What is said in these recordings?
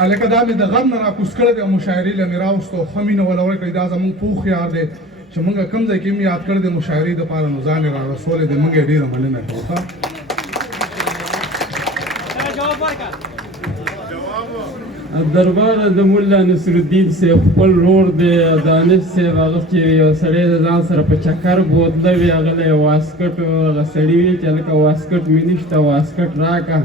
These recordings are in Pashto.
هلکه دا مې د غم نه راکوز کړی دی او مشاعرې له مې راوستو ښه مینه وله ورکړې دا زموږ پوخ یار دی چې موږ کوم ځای کې هم یاد کړی دی مشاعرې دپاره نو ځان یې رارسولی دی موږ یې ډېره مننه کوو ښه دربار د مولا نصرالدین صاحب خپل ورور دی دانش صاحب هغه چې یو سړی د ځان سره په چکر بوتله وي هغه له یو واسکټ هغه سړي وي چې هلکه واسکټ مې نشته واسکټ راکړه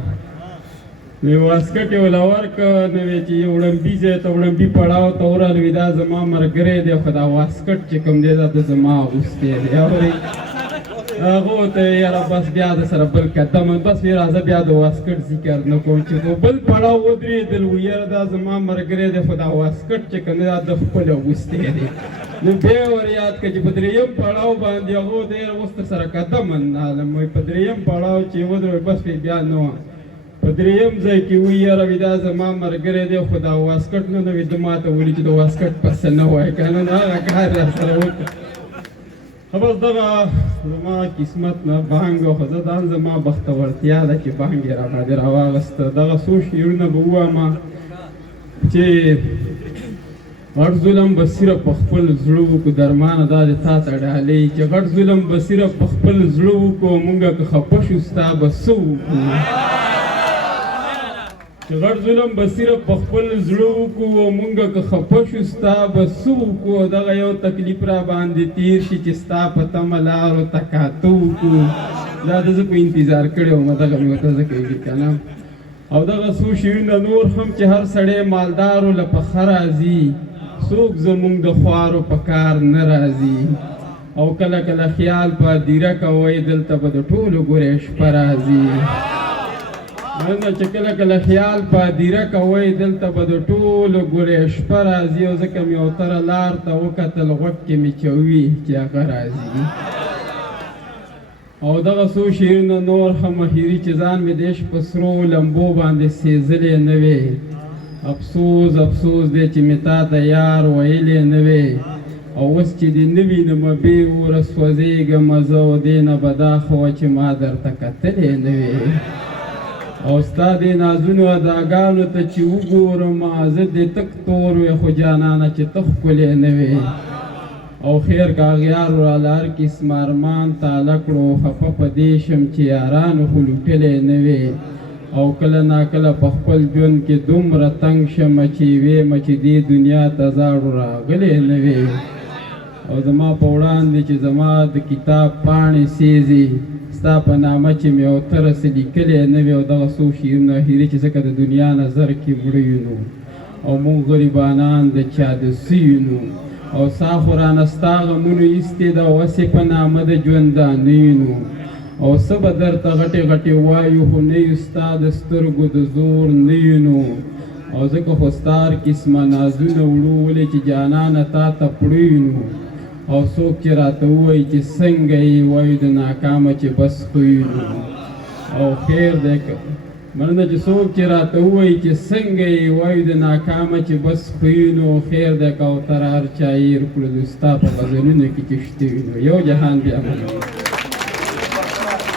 نو یو واسکټ یې ورله ورکړه نو وی چې یو وړمبي ځای ته وړمبي پړاو ته ورغلوي دا زما ملګری دی خو دا واسکټ چې کوم دی دا د زما اغوستی دی اورئ هغه ورته یاره بس بیا د سره بل قدم بس وی راځه بیا د واسکټ ذکر نه کوم چې خو بل پړاو ودرېدل و یاره دا زما ملګری دی خو دا واسکټ چې کوم دی دا د خپل اغوستی دی نو بیا یې ور یاد کړه چې په درېیم پړاو باندې هغه ورته یاره اوس در سره قدم نهالم وایي په درېیم پړاو چې ودرېد بس وی بیا نه وه په درېیم ځای کې وایي یاره وي دا زما ملګری دی خو دا واسکټ نه وي ده ما ته ویلي چې د واسکټ پسه نه وایي که نه هغه کار را سره وکړه بس دغه زما قسمت نه بانګ خو زه دا زما بختورتیا ده چې بانګ یې را باندې راواغسته دغه څو شعرونه به ووایم چې غټ ظلم به صرف په خپل زړه وکړو درمانه دا د تا ته ډالۍ چې غټ ظلم به صرف په خپل زړه وکړو مونږ که خفه شو ستا به څه وکړو چې غټ ظلم به صرف په خپل زړه وکړو مونږ که خفه شو ستا به څه وکړو دغه یو تکلیف را باندې تیر شي چې ستا په تمه لارو تکاته وکړو دا د زه په انتظار کړی وم دغه مې ورته زه کوي که نه او دغه څو شعرونه نور هم چې هر سړی مالدارو له پخه راځي څوک زمونږ د خوارو په کار نه راځي او کله کله خیال په دیره کوئ دلته به د ټولو ګورې شپه راځي نه چې کله کله خیال په دیره کوئ دلته به د ټولو ګورې شپه راځي او ځکه مې اوتره لار ته وکتل غوږ کې مې چوي چې هغه راځي او دغه څو شعرونه نور هم اخري چې ځان مې د عشق په سرو لمبو باندې سېزلی نه وې افسوس افسوس دی چې مې تا ته یار ویلی نه وې او اوس چې دې نه وینمه بې اوره سوځېږم زه او دې نه به دا ښه وه چې ما درته کتلی نه وې او ستا دې نازونو اداګانو ته چې وګورم زه دې تک تور وې خو جانانه چې ته ښکلې نه وې او خیر کاغیار راله هر قسم ارمان تاله کړو خفه په دې شم چې یارانو خو لوټلی نه وې او کله ناکله په خپل ژوند کې دومره تنګ شمه چې ویمه چې دې دنیا ته زاړو راغلی نه وې او زما په وړاندې چې زما د کتاب پاڼې سیزي ستا په نامه چې مې اوتره څه لیکلی نه وې او دغه څو شعرونه اخري چې ځکه د دنیا نظر کې مړه یو نو او موږ غریبانان د چا د سیو نو او سا خو رانه ستا غمونو ایستې ده اوسې په نامه د ژوندانیو نو او څه به درته غټې غټې وایو خو نه یو ستا د سترګو د زور نه یو نو او ځکه خو ستا هر قسمه نازونه وړو ولې چې جانانه تا ته پړو نو او څوک چې راته ووایي چې څنګه یې وایو د ناکامه چې بس خو نو او خیر دی مننه چې څوک چې راته ووایي چې څنګه یې وایو د ناکامه چې بس خو نو خیر دی که اوتره هر چا هېر کړو ستا په غزلونو کې چې شته وي نو یو جهان بیا مننه